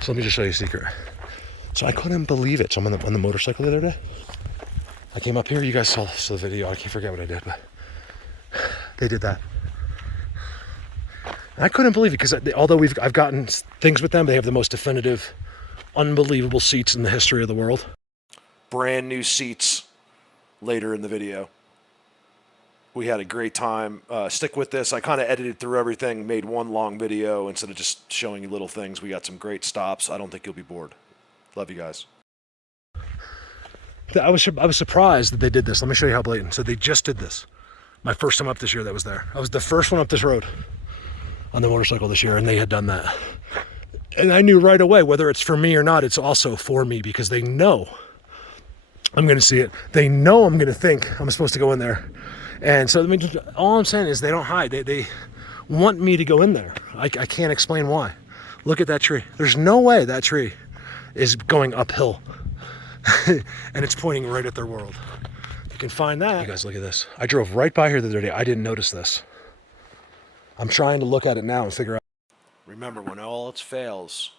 So let me just show you a secret. So I couldn't believe it. So I'm on the motorcycle the other day. I came up here. You guys saw the video. I can't forget what I did, but they did that. And I couldn't believe it because although I've gotten things with them, they have the most definitive, unbelievable seats in the history of the world. Brand new seats later in the video. We had a great time. Stick with this. I kind of edited through everything, made one long video instead of just showing you little things. We got some great stops. I don't think you'll be bored. Love you guys. I was surprised that they did this. Let me show you how blatant. So they just did this. My first time up this year that was there. I was the first one up this road on the motorcycle this year, and they had done that. And I knew right away, whether it's for me or not, it's also for me because they know I'm going to see it. They know I'm going to think I'm supposed to go in there. And so, I mean, all I'm saying is they don't hide. They want me to go in there. I can't explain why. Look at that tree. There's no way that tree is going uphill. And it's pointing right at their world. You can find that. You guys, look at this. I drove right by here the other day. I didn't notice this. I'm trying to look at it now and figure out. Remember, when all else fails,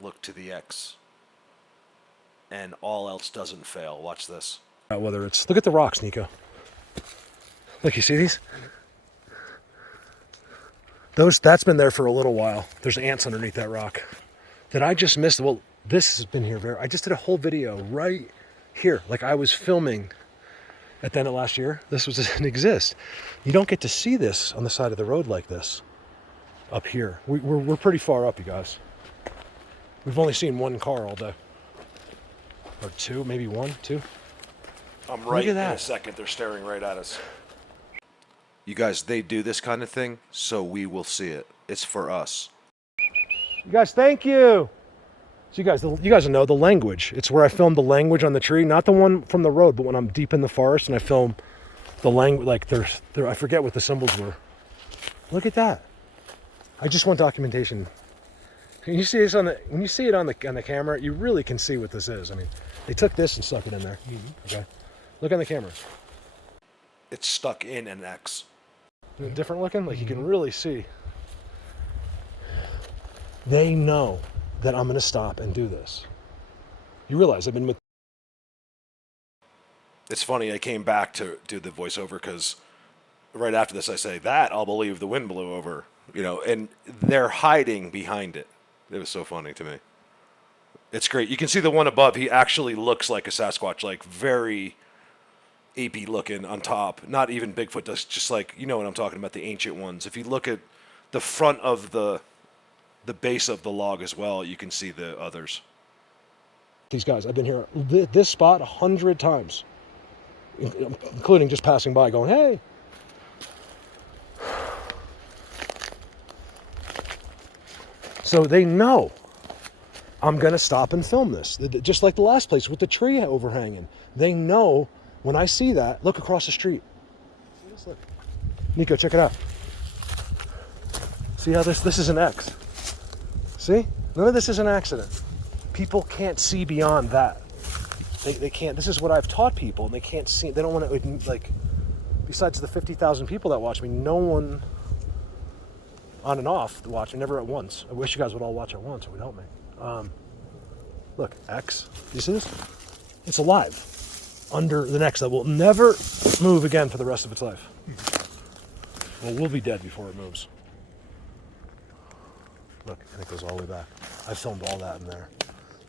look to the X. And all else doesn't fail. Watch this. Whether it's, look at the rocks, Nico. Look, you see these? That's been there for a little while. There's ants underneath that rock. Did I just miss? Well, this has been here. I just did a whole video right here. Like I was filming at the end of last year. This doesn't exist. You don't get to see this on the side of the road like this up here. We're pretty far up, you guys. We've only seen one car all day. Or two, maybe one, two. I'm right in a second. They're staring right at us. You guys, they do this kind of thing, so we will see it. It's for us. You guys, thank you. So you guys know the language. It's where I filmed the language on the tree, not the one from the road, but when I'm deep in the forest and I film the language, like I forget what the symbols were. Look at that. I just want documentation. Can you see this when you see it on the camera, you really can see what this is. I mean, they took this and stuck it in there. Okay. Look on the camera. It's stuck in an X. Different looking? Like you can really see. They know that I'm going to stop and do this. You realize I've been with... It's funny, I came back to do the voiceover because right after this I say, that I'll believe the wind blew over. You know, and they're hiding behind it. It was so funny to me. It's great. You can see the one above. He actually looks like a Sasquatch, like very apey looking on top. Not even Bigfoot does, just like, you know what I'm talking about, the ancient ones. If you look at the front of the base of the log as well, you can see the others. These guys, I've been here, this spot 100 times, including just passing by going, hey. So they know I'm going to stop and film this. Just like the last place with the tree overhanging. They know when I see that, look across the street. Look. Nico, check it out. See how this is an X. See? None of this is an accident. People can't see beyond that. They can't. This is what I've taught people, and they can't see. They don't want to, like, besides the 50,000 people that watch me, no one on and off watch me, never at once. I wish you guys would all watch at once. It would help me. Look, X. Do you see this? It's alive under the X that will never move again for the rest of its life. Well, we'll be dead before it moves. Look, and it goes all the way back. I filmed all that in there.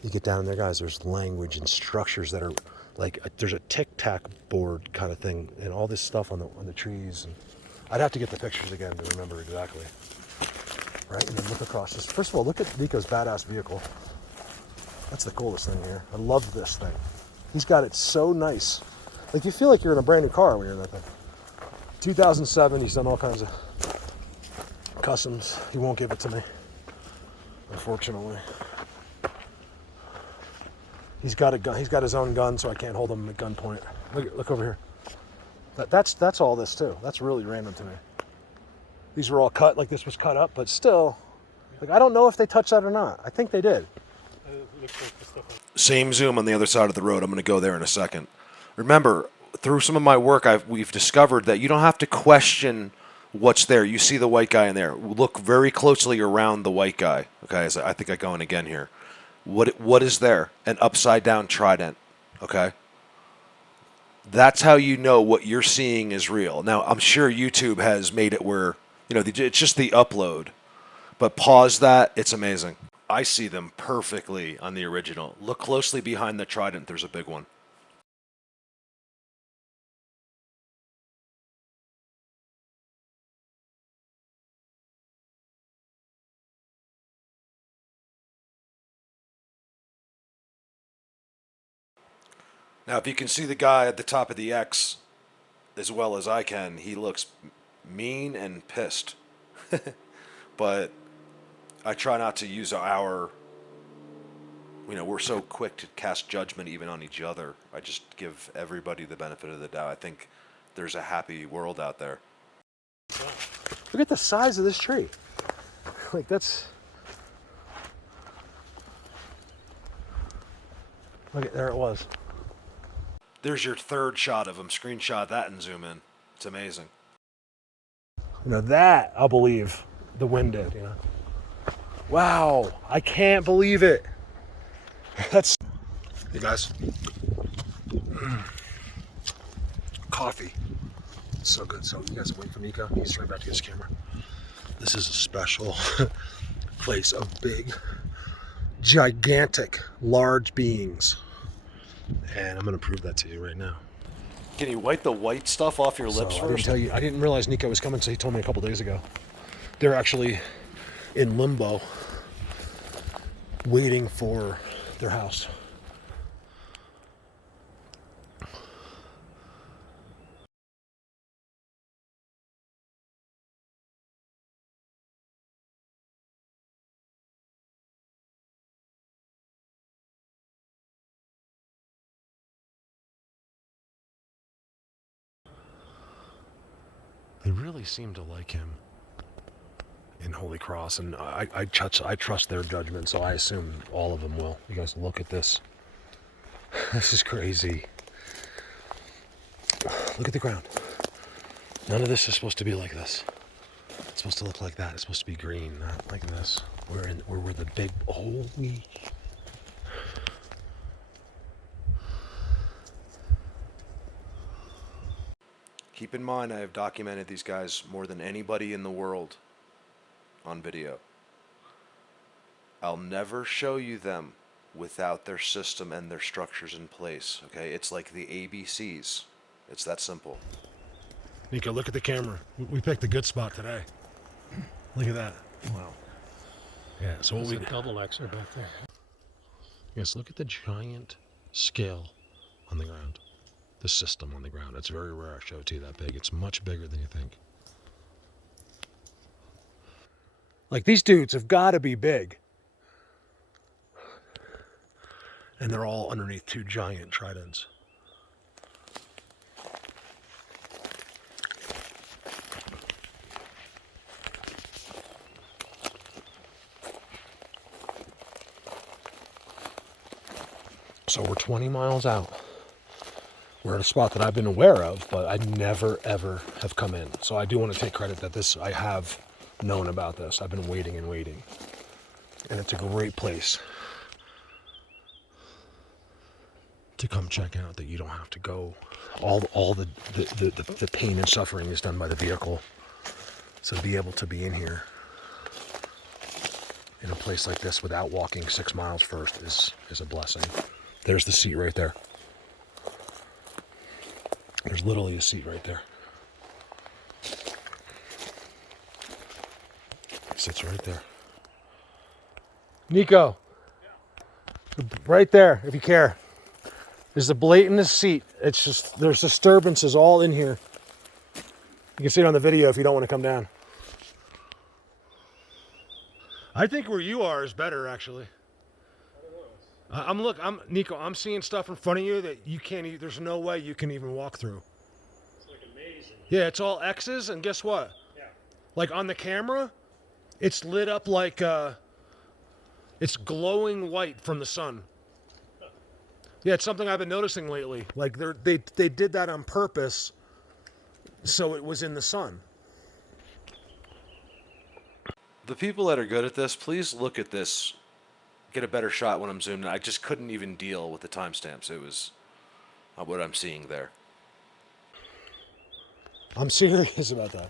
You get down in there, guys, there's language and structures that are like, there's a tic-tac board kind of thing and all this stuff on the trees. And I'd have to get the pictures again to remember exactly. Right, and then look across this. First of all, look at Nico's badass vehicle. That's the coolest thing here. I love this thing. He's got it so nice. Like you feel like you're in a brand new car when you're in that thing. 2007, he's done all kinds of customs. He won't give it to me, unfortunately. He's got a gun. He's got his own gun, so I can't hold him at gunpoint. Look over here. That's all this too. That's really random to me. These were all cut, like this was cut up, but still, like I don't know if they touched that or not. I think they did. Same zoom on the other side of the road. I'm going to go there in a second. Remember, through some of my work, we've discovered that you don't have to question what's there. You see the white guy in there. Look very closely around the white guy. Okay, so I think I go in again here. What is there? An upside down trident. Okay. That's how you know what you're seeing is real. Now, I'm sure YouTube has made it where, it's just the upload. But pause that. It's amazing. I see them perfectly on the original. Look closely behind the trident. There's a big one. Now, if you can see the guy at the top of the X as well as I can, he looks mean and pissed. But I try not to use we're so quick to cast judgment even on each other. I just give everybody the benefit of the doubt. I think there's a happy world out there. Look at the size of this tree. Like that's... Look at, there it was. There's your third shot of him. Screenshot that and zoom in. It's amazing. That I'll believe the wind did, Wow, I can't believe it. That's... Hey guys. Coffee. It's so good. So you guys wait for Nico. He's right back to his camera. This is a special place of big, gigantic, large beings. And I'm going to prove that to you right now. Can you wipe the white stuff off your lips first? I didn't realize Nico was coming, so he told me a couple days ago. They're actually in limbo, waiting for their house. They really seem to like him in Holy Cross, and I trust their judgment, so I assume all of them will. You guys, look at this. This is crazy. Look at the ground. None of this is supposed to be like this. It's supposed to look like that. It's supposed to be green, not like this. We're the big... Holy... Keep in mind, I have documented these guys more than anybody in the world on video. I'll never show you them without their system and their structures in place, okay? It's like the ABCs. It's that simple. Nico, look at the camera. We picked a good spot today. Look at that. Wow. Yeah, so what we... There's a double Xer back there. Yes, look at the giant scale on the ground. The system on the ground. It's very rare I show it to you that big. It's much bigger than you think. Like, these dudes have got to be big. And they're all underneath two giant tridents. So we're 20 miles out. We're at a spot that I've been aware of, but I never, ever have come in. So I do want to take credit that I have known about this. I've been waiting and waiting. And it's a great place to come check out, that you don't have to go. All the pain and suffering is done by the vehicle. So to be able to be in here in a place like this without walking 6 miles first is a blessing. There's the seat right there. There's literally a seat right there. It sits right there. Nico, right there, if you care. There's the blatantest seat. It's just, there's disturbances all in here. You can see it on the video if you don't want to come down. I think where you are is better, actually. Nico, I'm seeing stuff in front of you that you can't, there's no way you can even walk through. It's like amazing. Yeah, it's all X's, and guess what? Yeah. Like on the camera, it's lit up like, it's glowing white from the sun. Yeah, it's something I've been noticing lately. Like they did that on purpose, so it was in the sun. The people that are good at this, please look at this. Get a better shot when I'm zoomed in. I just couldn't even deal with the timestamps. It was what I'm seeing there. I'm serious about that.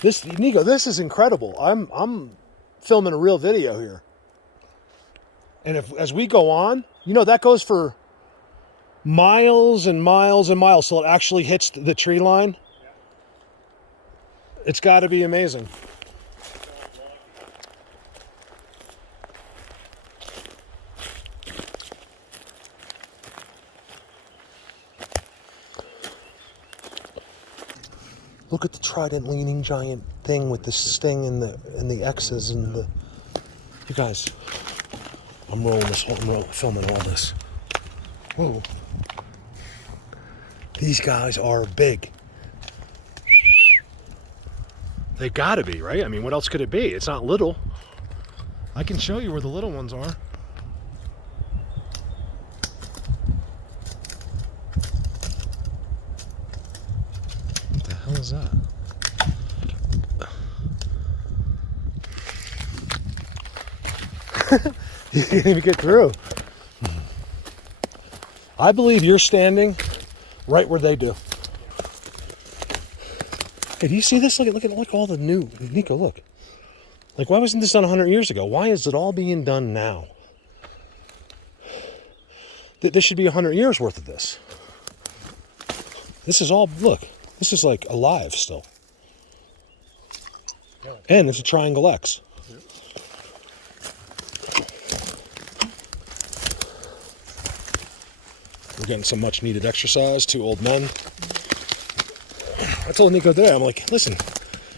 This, Nico, this is incredible. I'm filming a real video here. And if as we go on, you know, that goes for miles and miles and miles till it actually hits the tree line. It's got to be amazing. Look at the trident leaning giant thing with the sting and the X's and the. You guys, I'm filming all this. Whoa. These guys are big. They gotta be, right? I mean, what else could it be? It's not little. I can show you where the little ones are. What the hell is that? You can't even get through. I believe you're standing right where they do. Hey, do you see this? Look at all the new Nico. Look, like why wasn't this done 100 years ago? Why is it all being done now? There should be 100 years worth of this. This is all. Look, this is like alive still, and it's a triangle X. We're getting some much needed exercise. 2 old men. I told Nico today, I'm like, listen,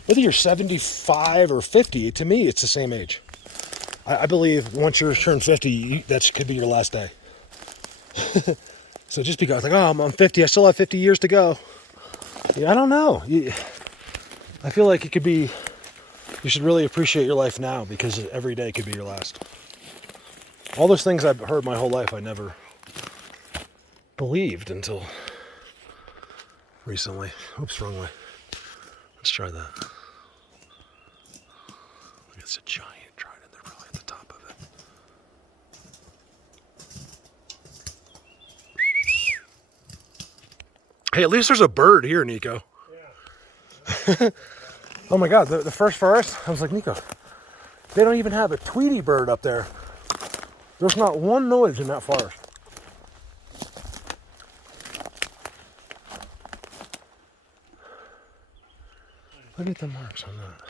whether you're 75 or 50, to me, it's the same age. I believe once you're turned 50, that could be your last day. So just because, like, oh, I'm 50, I still have 50 years to go. Yeah, I don't know. I feel like it could be, you should really appreciate your life now because every day could be your last. All those things I've heard my whole life, I never believed until recently. Oops, wrong way. Let's try that. Look, it's a giant trident. They're probably at the top of it. Hey, at least there's a bird here, Nico. Yeah. Oh my God, the first forest, I was like, Nico, they don't even have a Tweety bird up there. There's not one noise in that forest. Look at the marks on that.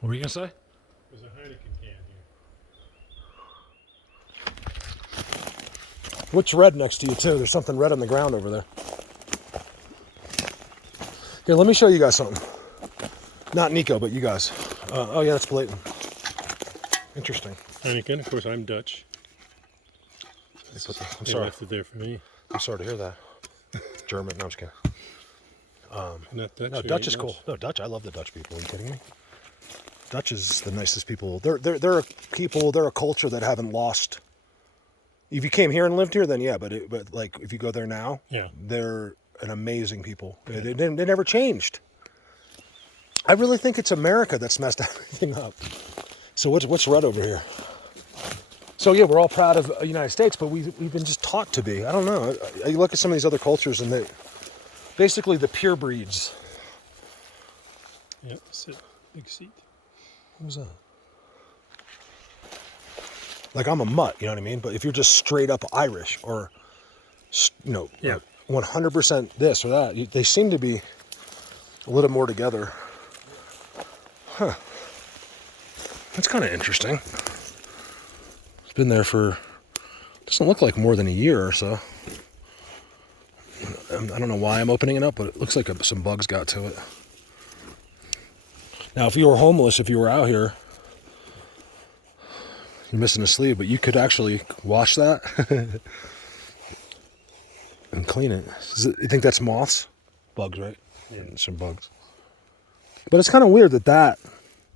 What were you gonna say? There's a Heineken can here. What's red next to you too? There's something red on the ground over there. Here, let me show you guys something. Not Nico, but you guys. Oh yeah, that's blatant. Interesting. Heineken, of course, I'm Dutch. I'm They sorry. left it there for me. I'm sorry to hear that. German, no, I'm just kidding. Not Dutch. No, or Dutch is English. cool. No, Dutch, I love the Dutch people. Are you kidding me? Dutch is the nicest people. They're a people. They're a culture that haven't lost. If you came here and lived here, then yeah. But like if you go there now, Yeah. they're an amazing people. They never changed. I really think it's America that's messed everything up. So what's red over here? So yeah, we're all proud of the United States, but we've been just taught to be. I don't know. I look at some of these other cultures, and they basically the pure breeds. Yep. Sit. Big seat. What was that? Like I'm a mutt, you know what I mean? But if you're just straight up Irish or, you know, Yeah. 100% this or that, they seem to be a little more together. Huh. That's kind of interesting. It's been there for, doesn't look like more than a year or so. I don't know why I'm opening it up, but it looks like some bugs got to it. Now, if you were homeless, if you were out here, you're missing a sleeve, but you could actually wash that and clean it. You think that's moths? Bugs, right? Yeah. Some bugs. But it's kind of weird that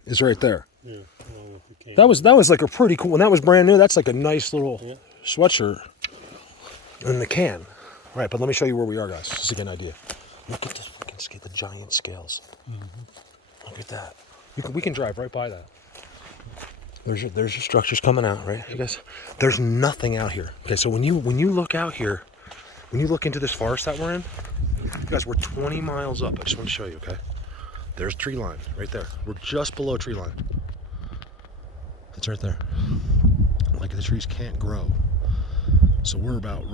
is right there. Yeah. Well, if you can. That was like a pretty cool, when that was brand new, that's like a nice little Yeah. sweatshirt in the can. Right, but let me show you where we are, guys, just to get an idea. Look at the giant scales. Mm-hmm. Look at that. We can drive right by that. There's your structures coming out, right? You guys, there's nothing out here. Okay, so when you look out here, when you look into this forest that we're in, you guys, we're 20 miles up. I just want to show you, okay? There's tree line right there. We're just below tree line. It's right there. Like the trees can't grow. So we're about,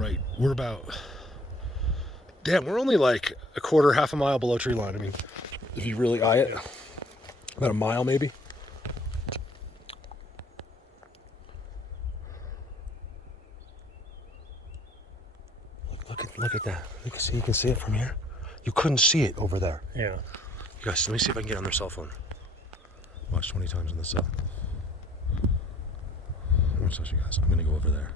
damn, we're only like a quarter, half a mile below tree line. I mean, if you really eye it, about a mile maybe. Look at that. You can see it from here. You couldn't see it over there. Yeah. You guys, let me see if I can get on their cell phone. Watch 20 times on the cell. I'm gonna show you guys. I'm gonna go over there.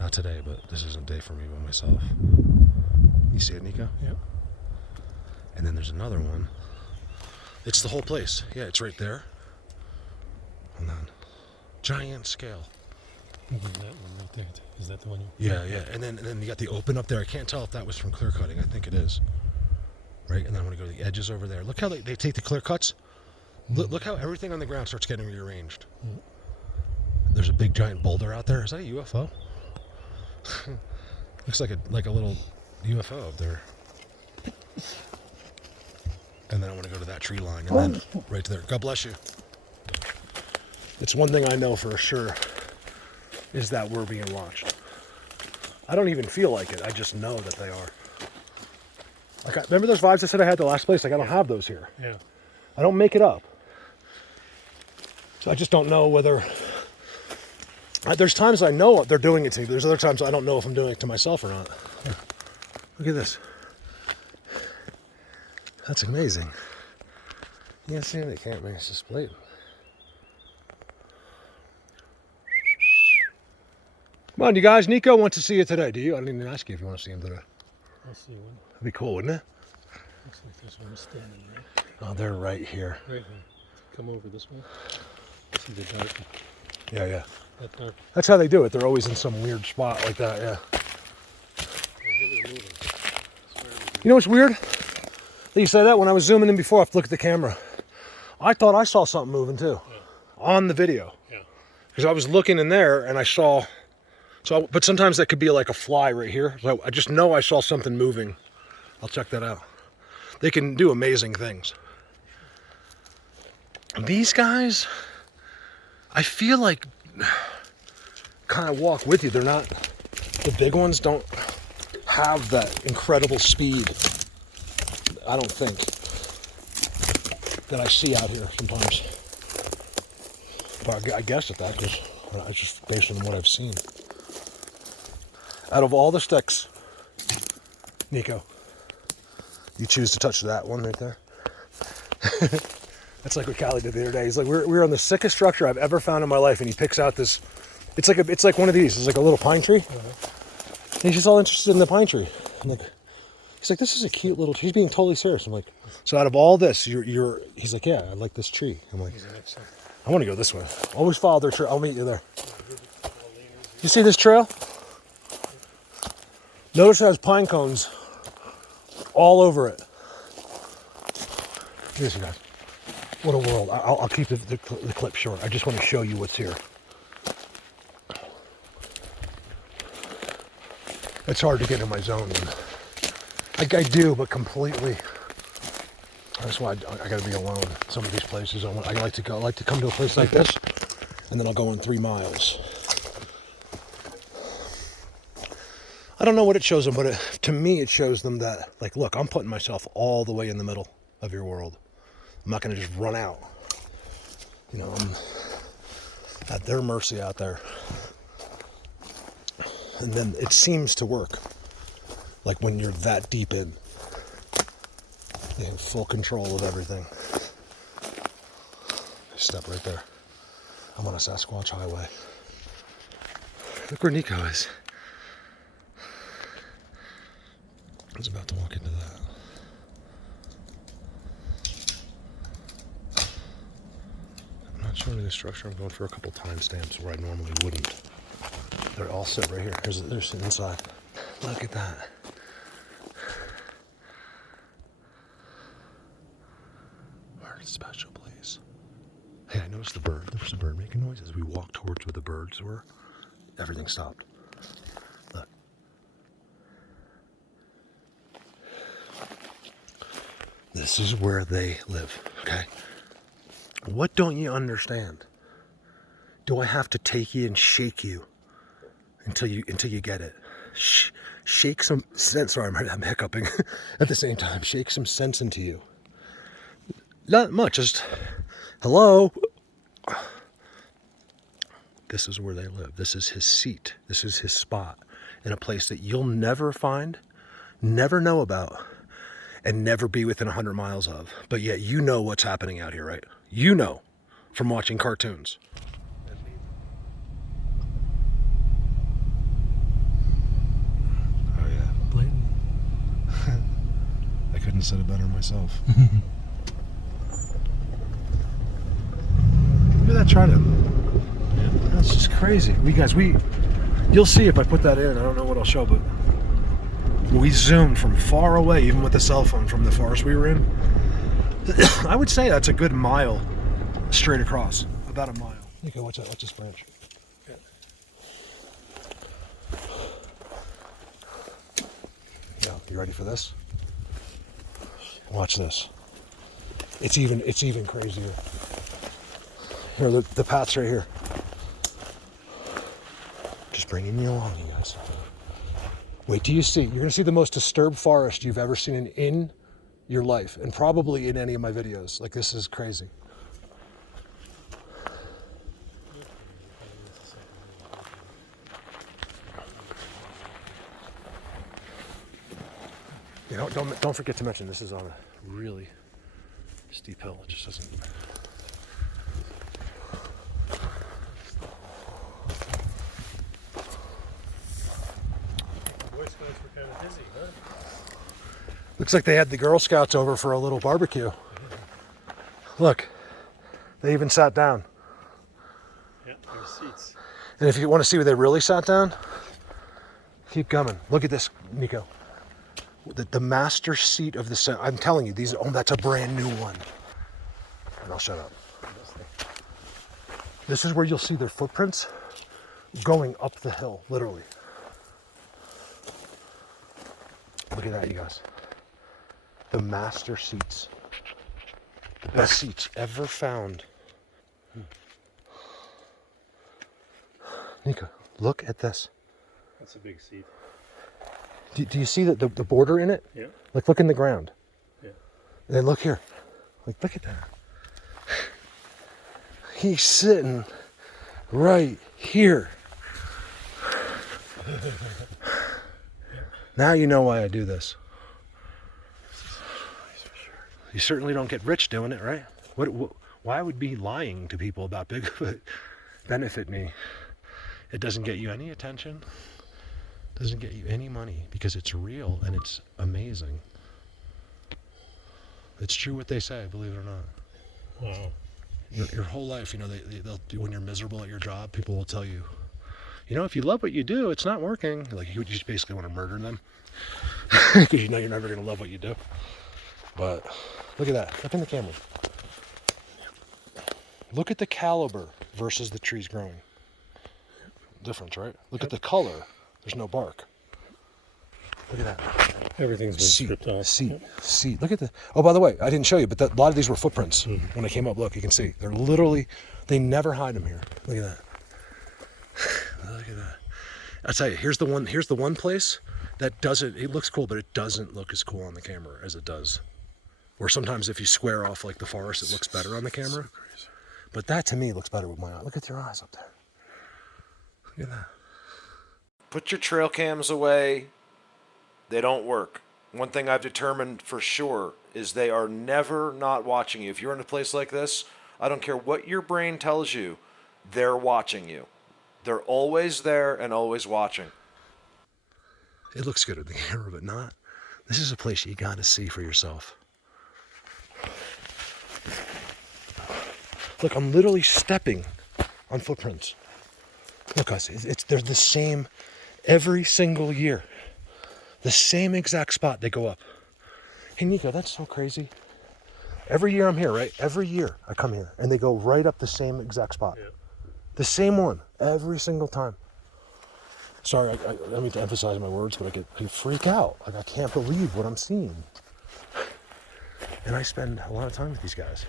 Not today, but this is a day for me by myself. You see it, Nico? Yep. And then there's another one. It's the whole place. Yeah, it's right there. And then giant scale. That one right there. Is that the one? Yeah. And then you got the open up there. I can't tell if that was from clear cutting. I think it is. Right? And then I'm going to go to the edges over there. Look how they take the clear cuts. Look how everything on the ground starts getting rearranged. There's a big giant boulder out there. Is that a UFO? Looks like a little UFO up there. And then I want to go to that tree line and then right there. God bless you. It's one thing I know for sure is that we're being watched. I don't even feel like it. I just know that they are. Like, remember those vibes I said I had the last place? Like, I don't have those here. Yeah. I don't make it up. So I just don't know whether... There's times I know they're doing it to me, but there's other times I don't know if I'm doing it to myself or not. Look at this. That's amazing. You can't see it, they can't, man. It's just blatant. Come on, you guys. Nico wants to see you today. Do you? I didn't even ask you if you want to see him today. I'll see one. That'd be cool, wouldn't it? Looks like there's one standing there. Oh, they're right here. Right here. Come over this way. See the dark. Yeah. That dark. That's how they do it. They're always in some weird spot like that, yeah. You know what's weird? That you say that? When I was zooming in before, I have to look at the camera. I thought I saw something moving too. Yeah. On the video. Yeah. Because I was looking in there and I saw... but sometimes that could be like a fly right here. So I just know I saw something moving. I'll check that out. They can do amazing things. These guys, I feel like kind of walk with you. They're not, the big ones don't have that incredible speed, I don't think, that I see out here sometimes. But I guess at that, because it's just based on what I've seen. Out of all the sticks, Nico, you choose to touch that one right there. That's like what Callie did the other day. He's like, we're on the sickest structure I've ever found in my life, and he picks out this. It's like one of these. It's like a little pine tree. And he's just all interested in the pine tree. And he's like, this is a cute little tree. He's being totally serious. I'm like, so out of all this, he's like, yeah, I like this tree. I'm like, I want to go this way. Always follow their trail. I'll meet you there. You see this trail? Notice it has pine cones all over it. Here's you guys. What a world. I'll keep the clip short. I just want to show you what's here. It's hard to get in my zone. I do, but completely. That's why I got to be alone. Some of these places I like to go. I like to come to a place like this, and then I'll go in 3 miles. I don't know what it shows them, but to me it shows them that, like, look, I'm putting myself all the way in the middle of your world. I'm not going to just run out. You know, I'm at their mercy out there. And then it seems to work. Like when you're that deep in. You have full control of everything. Step right there. I'm on a Sasquatch highway. Look where Nico is. I was about to walk into that. I'm not showing you the structure. I'm going for a couple timestamps where I normally wouldn't. They're all set right here. They're sitting inside. Look at that. Where'd special place. Hey, I noticed the bird. There was a bird making noise as we walked towards where the birds were. Everything stopped. Look. This is where they live, okay? What don't you understand? Do I have to take you and shake you until you get it? Shake some sense. Sorry, I'm hiccuping at the same time. Shake some sense into you. Not much, just hello. This is where they live. This is his seat. This is his spot in a place that you'll never find, never know about, and never be within 100 miles of. But yet you know what's happening out here, right? You know from watching cartoons. Oh yeah, blatant. I couldn't have said it better myself. Look at that trident. Yeah. That's just crazy. You'll see if I put that in. I don't know what I'll show, but we zoomed from far away, even with the cell phone, from the forest we were in. I would say that's a good mile straight across. About a mile. Nico, watch this branch. Yeah. Yeah, you ready for this? Watch this. It's even crazier. Here, the path's right here. Just bringing you along, you guys. Wait till you see. You're going to see the most disturbed forest you've ever seen in your life, and probably in any of my videos. Like, this is crazy. You know, don't forget to mention this is on a really steep hill. It just doesn't. Looks like they had the Girl Scouts over for a little barbecue. Look, they even sat down. Yeah, there's seats. And if you want to see where they really sat down, keep coming. Look at this, Nico. The master seat of the center. I'm telling you, that's a brand new one. And I'll shut up. This is where you'll see their footprints going up the hill, literally. Look at that, you guys. The master seats. The best seats ever found. Nico, look at this. That's a big seat. Do you see the border in it? Yeah. Like, look in the ground. Yeah. And then look here. Like, look at that. He's sitting right here. Now you know why I do this. You certainly don't get rich doing it, right? Why would be lying to people about Bigfoot benefit me? It doesn't get you any attention. Doesn't get you any money because it's real and it's amazing. It's true what they say, believe it or not. Wow. Your whole life, you know, they'll do, when you're miserable at your job, people will tell you, you know, if you love what you do, it's not working. Like, you just basically want to murder them because you know you're never going to love what you do. But look at that. Look in the camera. Look at the caliber versus the trees growing. Difference, right? Look at the color. There's no bark. Look at that. Everything's been stripped off. Seat. Look at the. Oh, by the way, I didn't show you, but a lot of these were footprints. When I came up, look, you can see. They're literally, they never hide them here. Look at that. Look at that. I'll tell you, here's the one place that doesn't, it looks cool, but it doesn't look as cool on the camera as it does. Or sometimes if you square off like the forest, it looks better on the camera. But that to me looks better with my eye. Look at your eyes up there. Look at that. Put your trail cams away. They don't work. One thing I've determined for sure is they are never not watching you. If you're in a place like this, I don't care what your brain tells you, they're watching you. They're always there and always watching. It looks good at the camera, but not. This is a place you gotta see for yourself. Look, I'm literally stepping on footprints. Look, guys, they're the same every single year. The same exact spot they go up. Hey, Nico, that's so crazy. Every year I'm here, right? Every year I come here, and they go right up the same exact spot. Yeah. The same one, every single time. Sorry, I need to emphasize my words, but I freak out. Like, I can't believe what I'm seeing. And I spend a lot of time with these guys.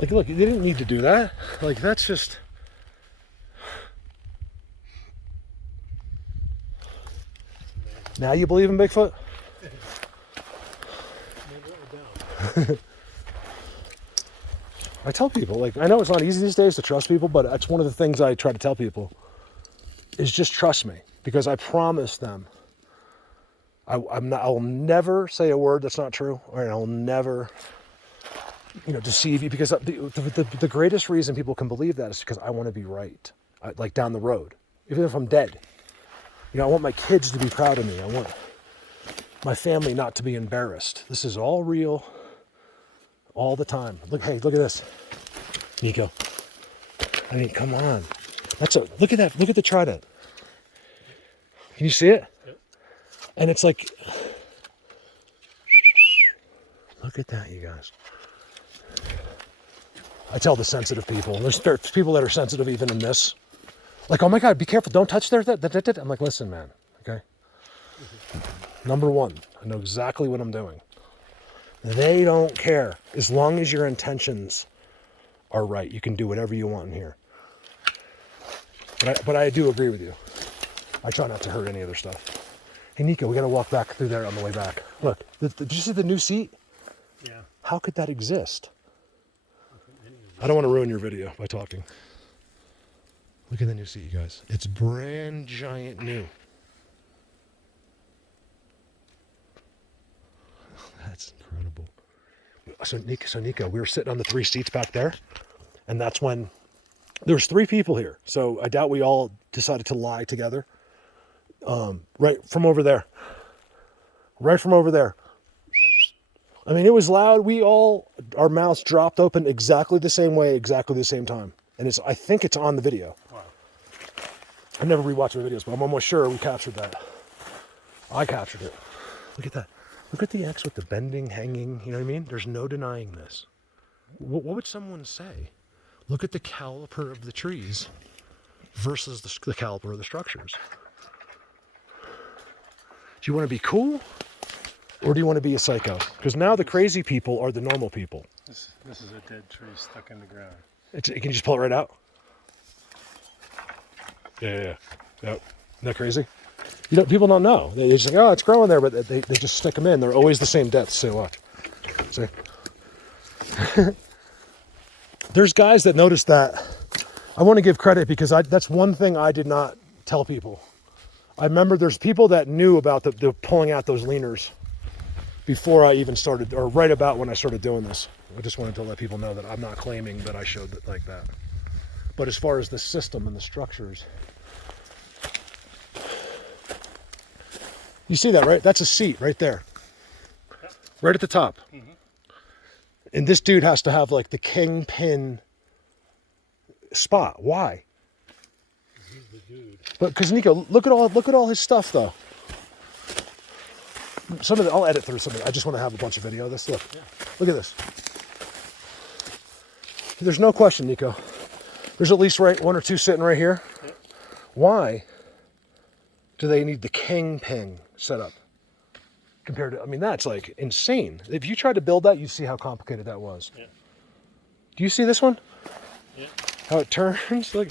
Like, look, they didn't need to do that. Like, that's just... Now you believe in Bigfoot? I tell people, like, I know it's not easy these days to trust people, but that's one of the things I try to tell people is just trust me, because I promise them I'll never say a word that's not true, or I'll never, deceive you, because the greatest reason people can believe that is because I want to be right, like down the road, even if I'm dead. I want my kids to be proud of me. I want my family not to be embarrassed. This is all real, all the time. Look, hey, look at this, Nico. I mean, come on. Look at that. Look at the trident. Can you see it? Yep. And it's like, look at that, you guys. I tell the sensitive people. There's people that are sensitive even in this. Like, oh my God, be careful. Don't touch their... I'm like, listen, man, okay? Number one, I know exactly what I'm doing. They don't care. As long as your intentions are right, you can do whatever you want in here. But I do agree with you. I try not to hurt any other stuff. Hey, Nico, we got to walk back through there on the way back. Look, did you see the new seat? Yeah. How could that exist? I don't want to ruin your video by talking. Look at the new seat, you guys. It's brand giant new. That's incredible. So Nico, we were sitting on the 3 seats back there, and that's when there's 3 people here. So I doubt we all decided to lie together. Right from over there. Right from over there. I mean, it was loud. Our mouths dropped open exactly the same way, exactly the same time. And I think it's on the video. Wow. I never rewatched the videos, but I'm almost sure we captured that. I captured it. Look at that. Look at the X with the bending, hanging, you know what I mean? There's no denying this. What would someone say? Look at the caliper of the trees versus the caliper of the structures. Do you want to be cool, or do you want to be a psycho? Because now the crazy people are the normal people. This is a dead tree stuck in the ground. Can you just pull it right out? Yeah. Yep. Isn't that crazy? People don't know. They just think, oh, it's growing there, but they just stick them in. They're always the same depth. So watch. See? There's guys that notice that. I want to give credit because that's one thing I did not tell people. I remember there's people that knew about the pulling out those leaners before I even started, or right about when I started doing this. I just wanted to let people know that I'm not claiming that I showed it like that. But as far as the system and the structures, you see that, right? That's a seat right there. Right at the top. Mm-hmm. And this dude has to have like the kingpin spot. Why? He's the dude. But because Nico, look at all his stuff though. I'll edit through some of it. I just want to have a bunch of video of this. Look. Yeah. Look at this. There's no question, Nico. There's at least 1 or 2 sitting right here. Yep. Why do they need the kingpin set up? Compared to, I mean, that's like insane. If you tried to build that, you'd see how complicated that was. Yeah. Do you see this one? Yeah. How it turns? Look.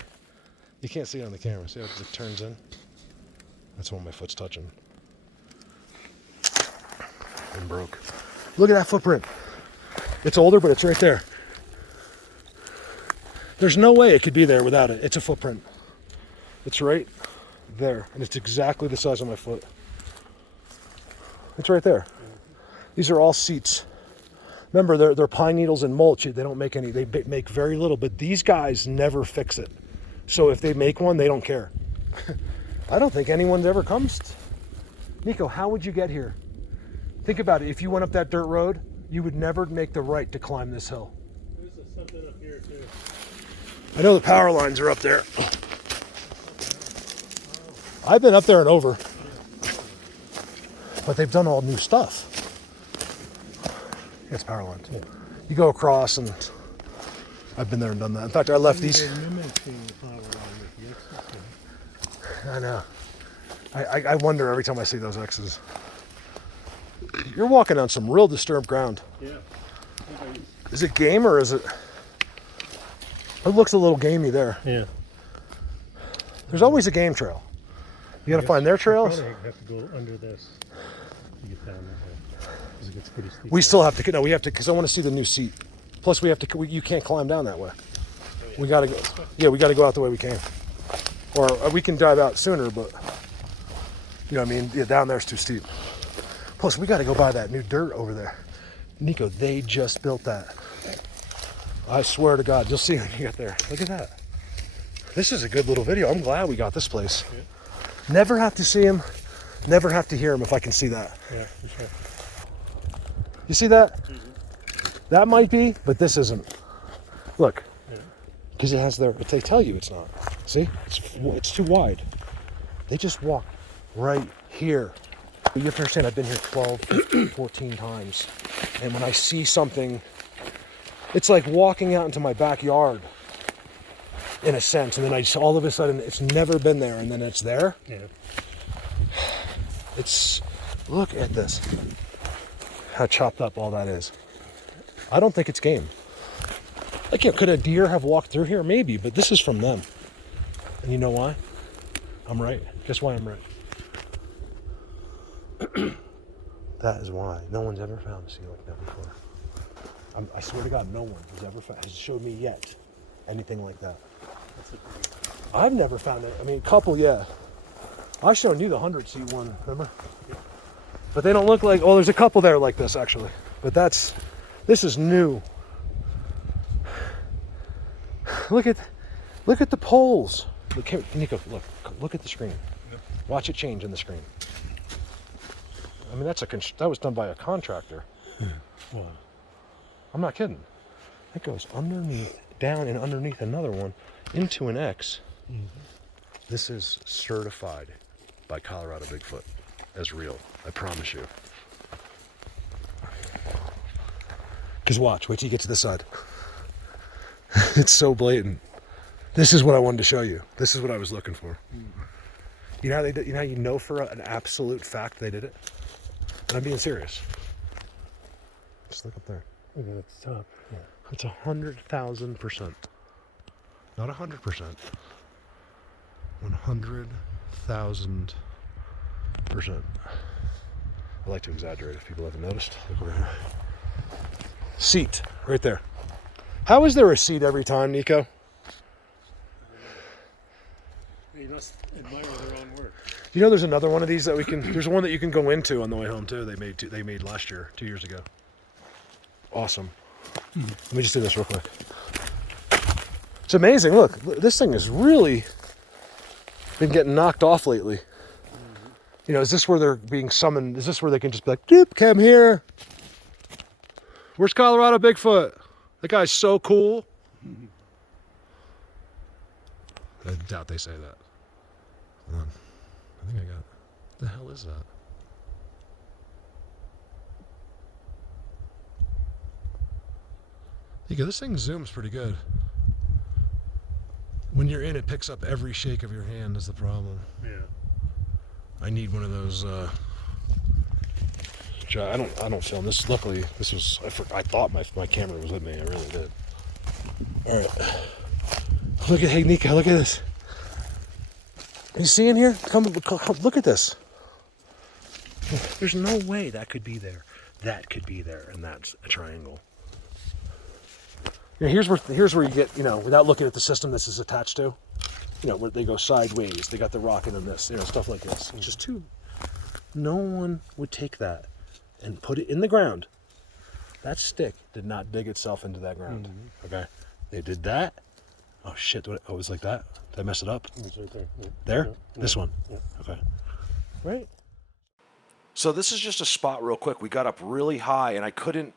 You can't see it on the camera. See how it turns in? That's when my foot's touching. And broke. Look at that footprint. It's older, but it's right there. There's no way it could be there without it. It's a footprint. It's right there, and it's exactly the size of my foot. It's right there. These are all seats. Remember, they're pine needles and mulch. They don't make any. They make very little, but these guys never fix it. So if they make one, they don't care. I don't think anyone's ever comes. Nico, how would you get here? Think about it. If you went up that dirt road, you would never make the right to climb this hill. There's something up here too. I know the power lines are up there. I've been up there and over. But they've done all new stuff. It's power lines. Yeah. You go across, and I've been there and done that. In fact, I left these. I know. I wonder every time I see those X's. You're walking on some real disturbed ground. Yeah. Is it game or is it? It looks a little gamey there. Yeah. There's always a game trail. You got to find their trails. You probably have to go under this to get down that way, because it gets pretty steep. We still have to. No, we have to, because I want to see the new seat. Plus, we have to. You can't climb down that way. We got to go. Yeah, we got to go out the way we came. Or we can drive out sooner, but you know what I mean? Yeah, down there's too steep. Plus, we got to go buy that new dirt over there. Nico, they just built that. I swear to God, you'll see when you get there. Look at that. This is a good little video. I'm glad we got this place. Yeah. Never have to see him, never have to hear him if I can see that. Yeah, for sure. You see that? Mm-hmm. That might be, but this isn't. Look, because it has their, they tell you it's not. See, it's too wide. They just walk right here. You have to understand, I've been here 12, 14 times. And when I see something, it's like walking out into my backyard, in a sense. And then I just, all of a sudden, it's never been there, and then it's there. Yeah. It's, look at this. How chopped up all that is. I don't think it's game. Like, yeah, could a deer have walked through here? Maybe, but this is from them. And you know why? I'm right. Guess why I'm right? That is why. No one's ever found a sea like that before. I swear to God, no one has showed me yet anything like that. I've never found it. I mean, a couple, yeah. I showed you the 100-seat one, remember? But they don't look like, oh, there's a couple there like this, actually. But this is new. Look at the poles. Nico, look at the screen. Watch it change in the screen. I mean, that was done by a contractor. Wow. I'm not kidding. It goes underneath, down and underneath another one into an X. Mm-hmm. This is certified by Colorado Bigfoot as real. I promise you. Because watch, wait till you get to this side. It's so blatant. This is what I wanted to show you. This is what I was looking for. Mm-hmm. You know how they did, you know for an absolute fact they did it? And I'm being serious. Just look up there. Look at the top. Yeah. It's 100,000%. Not 100%. 100,000%. I like to exaggerate if people haven't noticed. Look over here. Seat, right there. How is there a seat every time, Nico? You must admire their own work. You know, there's another one of these that we can. There's one that you can go into on the way home too. They made last year, 2 years ago. Awesome. Let me just do this real quick. It's amazing. Look, this thing has really been getting knocked off lately. Mm-hmm. You know, is this where they're being summoned? Is this where they can just be like, "Doop, come here. Where's Colorado Bigfoot? That guy's so cool." Mm-hmm. I doubt they say that. Hold on. I think I got it. What the hell is that? Yeah, this thing zooms pretty good. When you're in, it picks up every shake of your hand is the problem. Yeah. I need one of those. I don't film this. Luckily, this was. I thought my camera was with me. I really did. All right. Look at, hey Nika, look at this. You see in here? Come look at this. There's no way that could be there. That could be there, and that's a triangle. You know, here's where you get, you know, without looking at the system this is attached to, you know, where they go sideways. They got the rocket in this, you know, stuff like this. It's just too. No one would take that and put it in the ground. That stick did not dig itself into that ground. Mm-hmm. Okay, they did that. Oh shit! Oh, it was like that. Did I mess it up? It was right there. Yeah. There? Yeah. This one? Yeah. Okay. Right? So this is just a spot real quick. We got up really high, and I couldn't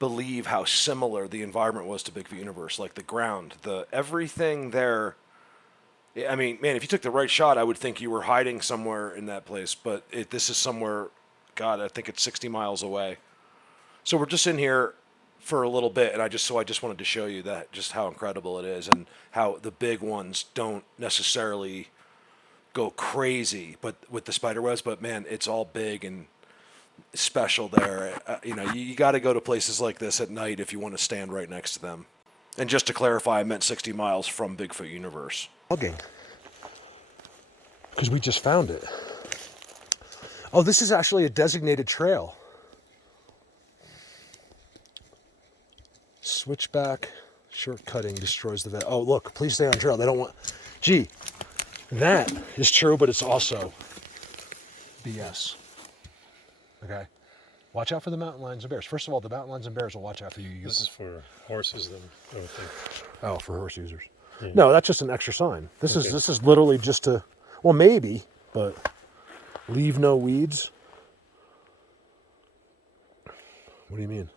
believe how similar the environment was to Bigfoot Universe. Like the ground, everything there. I mean, man, if you took the right shot, I would think you were hiding somewhere in that place. But this is somewhere, God, I think it's 60 miles away. So we're just in here for a little bit, and I just wanted to show you that just how incredible it is, and how the big ones don't necessarily go crazy, but with the spider webs. But man, it's all big and special there. You got to go to places like this at night if you want to stand right next to them. And just to clarify, I meant 60 miles from Bigfoot Universe. Logging. Because we just found it. Oh, this is actually a designated trail. Switchback, shortcutting destroys the vet. Oh, look, please stay on trail. They don't want... Gee, that is true, but it's also BS. Okay? Watch out for the mountain lions and bears. First of all, the mountain lions and bears will watch out for you. This is for horses, then, I would think. Oh, for horse users. Yeah. No, that's just an extra sign. This Okay. is literally just to... Well, maybe, but leave no weeds. What do you mean?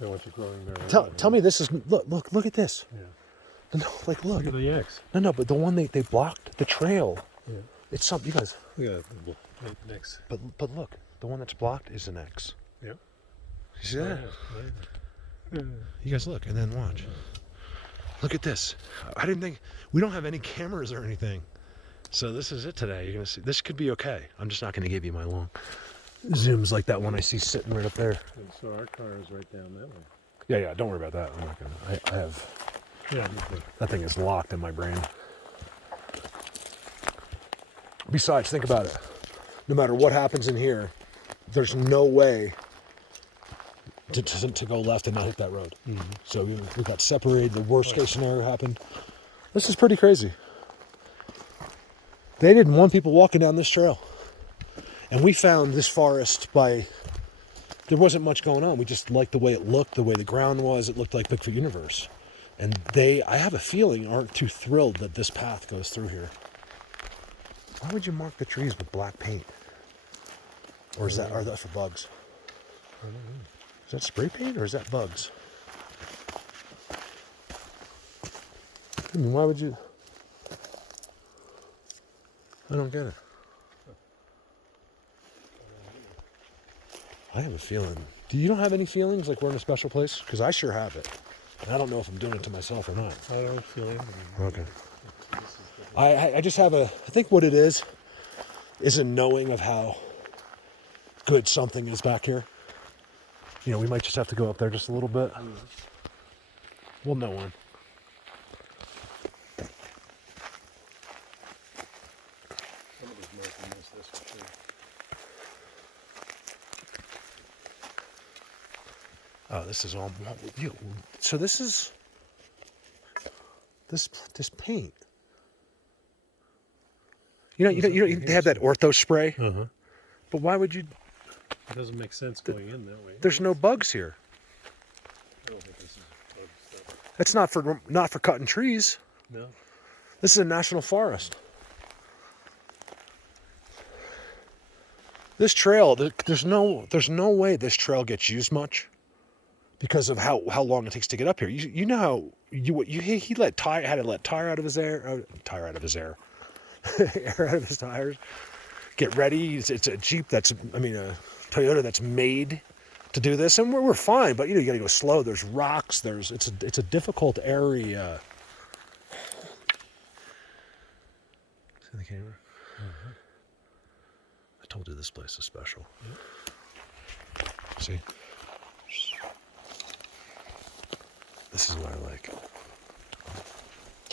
They want you growing marijuana. Tell me this is... Look at this. Yeah. No, like, look. Look at the X. No, but the one they blocked, the trail. Yeah. It's something, you guys. Look at that next. But look, the one that's blocked is an X. Yeah. You see that? Yeah. You guys look, and then watch. Look at this. I didn't think... We don't have any cameras or anything. So this is it today. You're going to see. This could be okay. I'm just not going to give you my long zooms like that one I see sitting right up there. And so our car is right down that way. Yeah, don't worry about that. I'm not going to... I have... Yeah, me too. That thing is locked in my brain. Besides, think about it. No matter what happens in here, there's no way to go left and not hit that road. Mm-hmm. So we got separated. The worst case scenario happened. This is pretty crazy. They didn't want people walking down this trail. And we found this forest by... There wasn't much going on. We just liked the way it looked, the way the ground was. It looked like Bigfoot Universe. And they, I have a feeling, aren't too thrilled that this path goes through here. Why would you mark the trees with black paint? Or is that for bugs? I don't know. Is that spray paint or is that bugs? I mean, why would you... I don't get it. I have a feeling. Do you don't have any feelings like we're in a special place? Because I sure have it. And I don't know if I'm doing it to myself or not. I don't feel it. Okay. I just have I think what it is a knowing of how good something is back here. You know, we might just have to go up there just a little bit. We'll know one. Somebody's making this for sure. Oh, this is all... So this is... This paint. You know, they have that ortho spray. Uh-huh. But why would you... It doesn't make sense going in that way. There's no bugs here. I don't think this is bug stuff. It's not for cutting trees. No. This is a national forest. This trail, there's no way this trail gets used much because of how long it takes to get up here. You know how he had to let tire out of his air, air out of his tires. Get ready. It's a Jeep a Toyota that's made to do this, and we're fine. But you got to go slow. There's rocks. It's a difficult area. See the camera? Mm-hmm. I told you this place is special. Yep. See? This is what I like.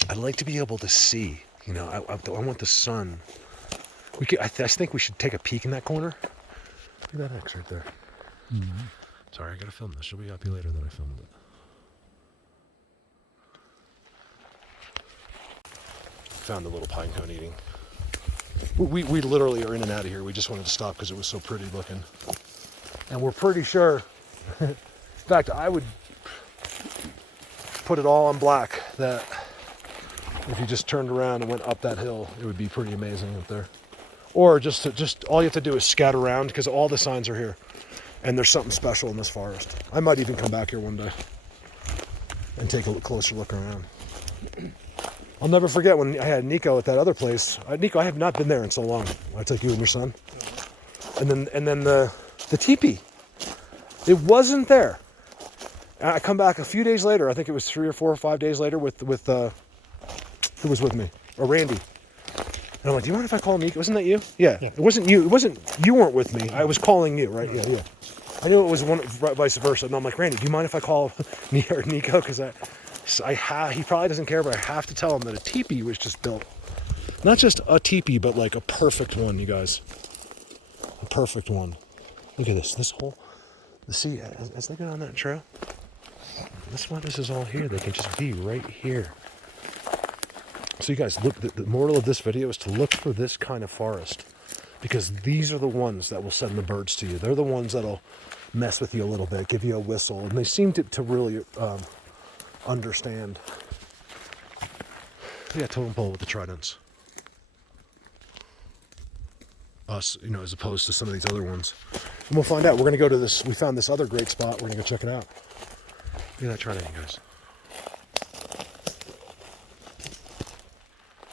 I like to be able to see. You know, I want the sun. I think we should take a peek in that corner. Look at that X right there. Mm-hmm. Sorry, I gotta film this. She'll be happy later that I filmed it. Found the little pine cone eating. We literally are in and out of here. We just wanted to stop because it was so pretty looking. And we're pretty sure, in fact, I would put it all on black that if you just turned around and went up that hill, it would be pretty amazing up there. Or just all you have to do is scout around because all the signs are here. And there's something special in this forest. I might even come back here one day and take a closer look around. I'll never forget when I had Nico at that other place. Nico, I have not been there in so long. I took you and your son. And then the teepee. It wasn't there. And I come back a few days later. I think it was 3 or 4 or 5 days later with who was with me? Or Randy. And I'm like, do you mind if I call Nico? Wasn't that you? Yeah. It wasn't you. It wasn't, you weren't with me. I was calling you, right? Yeah, yeah. I knew it was one, vice versa. And I'm like, Randy, do you mind if I call Nico? Because he probably doesn't care, but I have to tell him that a teepee was just built. Not just a teepee, but like a perfect one, you guys. A perfect one. Look at this. This whole, see, as they go down that trail, that's why this is all here. They can just be right here. So you guys, look, the moral of this video is to look for this kind of forest, because these are the ones that will send the birds to you. They're the ones that'll mess with you a little bit, give you a whistle, and they seem to really understand. Yeah, totem pole with the tridents. Us, as opposed to some of these other ones. And we'll find out. We're going to go to this. We found this other great spot. We're going to go check it out. Look at that trident, you guys.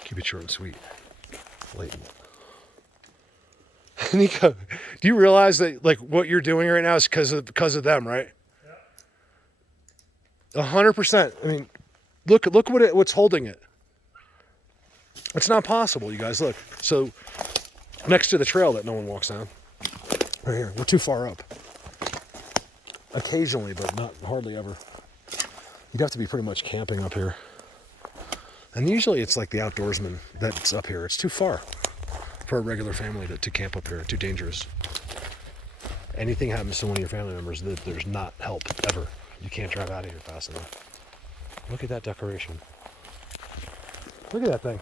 Keep it short and sweet. Blatant. Nico, do you realize that like what you're doing right now is because of them, right? Yeah. 100%. I mean, look what's holding it. It's not possible, you guys. Look. So next to the trail that no one walks down. Right here. We're too far up. Occasionally, but not hardly ever. You'd have to be pretty much camping up here. And usually it's like the outdoorsman that's up here. It's too far for a regular family to camp up here. Too dangerous. Anything happens to one of your family members, there's not help ever. You can't drive out of here fast enough. Look at that decoration. Look at that thing.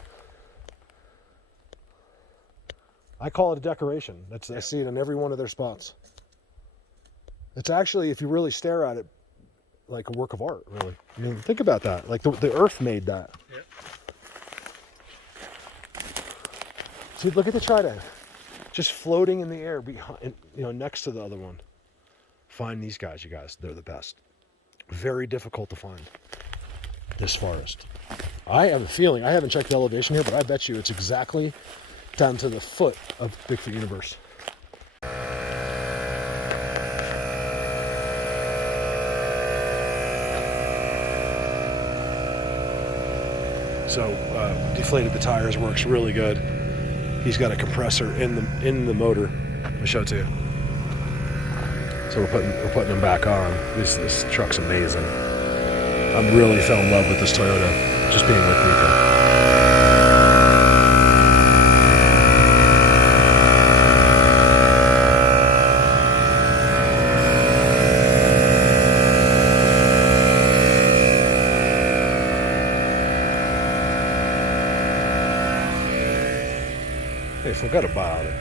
I call it a decoration. I see it in every one of their spots. It's actually, if you really stare at it, like a work of art, really. I mean, think about that. Like the earth made that. Yep. See, look at the trident, just floating in the air behind, next to the other one. Find these guys, you guys. They're the best. Very difficult to find. This forest. I have a feeling. I haven't checked the elevation here, but I bet you it's exactly down to the foot of Bigfoot Universe. So deflated the tires, works really good. He's got a compressor in the motor. I'll show it to you. So we're putting them back on. This truck's amazing. I really fell in love with this Toyota just being with Nico. Hey, forgot about it.